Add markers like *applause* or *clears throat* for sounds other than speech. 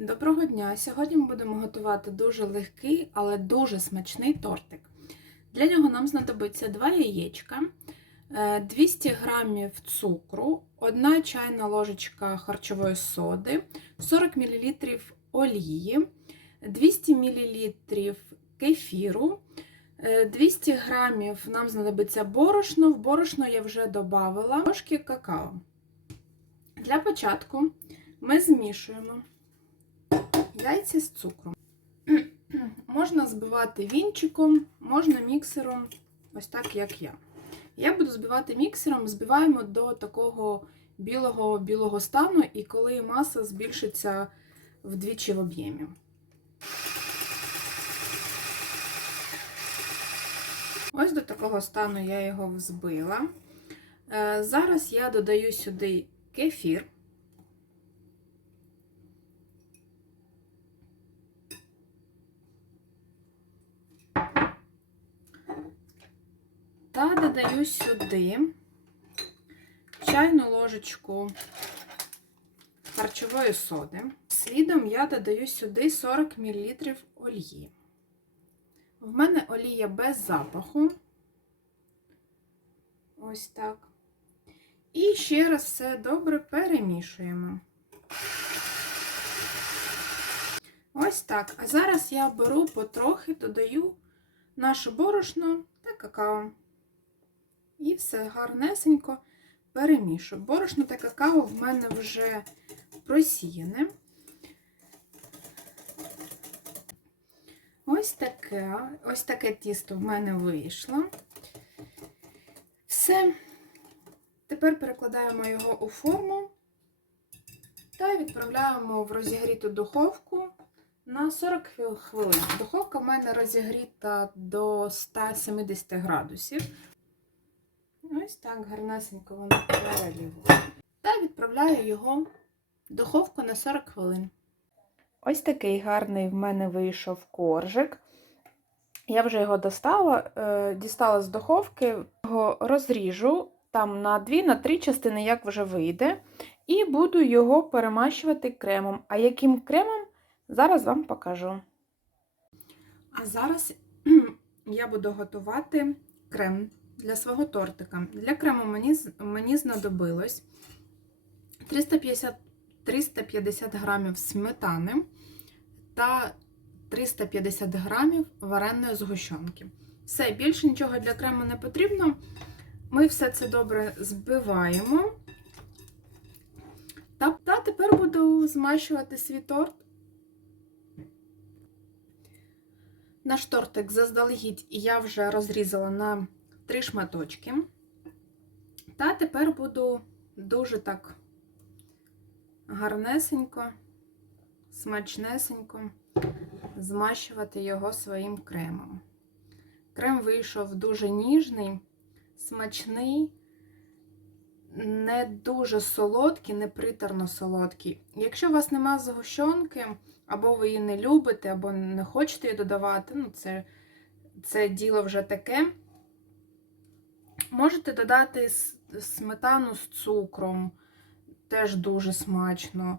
Доброго дня! Сьогодні ми будемо готувати дуже легкий, але дуже смачний тортик. Для нього нам знадобиться 2 яєчка, е, 200 г цукру, 1 чайна ложечка харчової соди, 40 мл олії, 200 мл кефіру, е, 200 г нам знадобиться борошно. В борошно я вже додавала ложки какао. Для початку ми змішуємо яйця з цукром. *clears throat* Можна збивати вінчиком, можна міксером, ось так, як я. Я буду збивати міксером, збиваємо до такого білого білого стану, і коли маса збільшиться вдвічі в об'ємі. Ось до такого стану я його взбила. Е, Зараз я додаю сюди кефір. Та додаю сюди чайну ложечку харчової соди. Слідом я додаю сюди 40 мл олії. В мене олія без запаху. Ось так. І ще раз все добре перемішуємо. Ось так. А зараз я беру потрохи, додаю наше борошно та какао. І все гарнесенько перемішую. Борошно та какао в мене вже просіяне. Ось таке, ось таке тісто в мене вийшло. Все. Тепер перекладаємо його у форму та відправляємо в розігріту духовку на 40 хвилин. Духовка в мене розігріта до 170 градусів. Ось так гарнесенько воно перелівує. Та відправляю його в духовку на 40 хвилин. Ось такий гарний в мене вийшов коржик. Я вже його достала, е, дістала з духовки, його розріжу там на 2-3 частини, як вже вийде, і буду його перемащувати кремом. А яким кремом, зараз вам покажу. А зараз *clears throat* я буду готувати крем для свого тортика. Для крему мені, мені знадобилось 350 350 грамів сметани та 350 грамів вареної згущенки. Все, більше нічого для крему не потрібно. Ми все це добре збиваємо. Та, та тепер буду змащувати свій торт. Наш тортик заздалегідь я вже розрізала на три шматочки. Та тепер буду дуже так гарнесенько, смачнесенько змащувати його своїм кремом. Крем вийшов дуже ніжний, смачний, не дуже солодкий, не приторно солодкий. Якщо у вас нема згущенки, або ви її не любите, або не хочете її додавати, ну це, це діло вже таке. Можете додати сметану з цукром, теж дуже смачно.